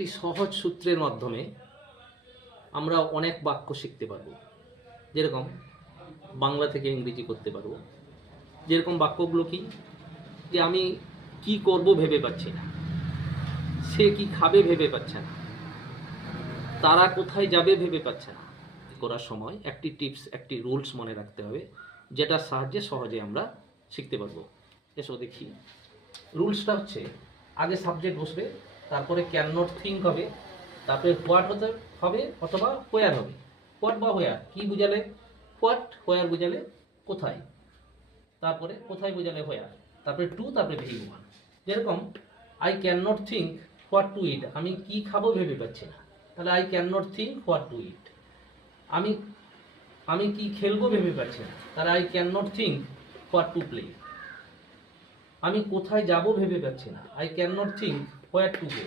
একটি সহজ সূত্রের মাধ্যমে আমরা অনেক বাক্য শিখতে পারবো। যেরকম বাংলা থেকে ইংরেজি করতে পারবো। যেরকম বাক্যগুলো কি, যে আমি কি করব ভেবে পাচ্ছি না, সে কি খাবে ভেবে পাচ্ছে না, তারা কোথায় যাবে ভেবে পাচ্ছে না। করার সময় একটি টিপস, একটি রুলস মনে রাখতে হবে, যেটার সাহায্যে সহজে আমরা শিখতে পারবো। এসো দেখি। রুলসটা হচ্ছে, আগে সাবজেক্ট বসবে, তারপরে ক্যান নট থিঙ্ক হবে, তারপরে হোয়াট হতে হবে অথবা হোয়ার হবে। হোয়াট বা হোয়ার কি বুঝালে হোয়াট, হোয়ার বুঝালে কোথায়, তারপরে কোথায় বুঝালে হোয়ার, তারপরে টু, তারপরে ভি ওয়ান। যেরকম I can not think what to eat, আমি কি খাবো ভেবে পাচ্ছি না, তাহলে I can not think what to eat. আমি আমি কি খেলবো ভেবে পাচ্ছি না, তাহলে I can not think what to play. আমি কোথায় যাব ভেবে পাচ্ছি না, I can not think where to go.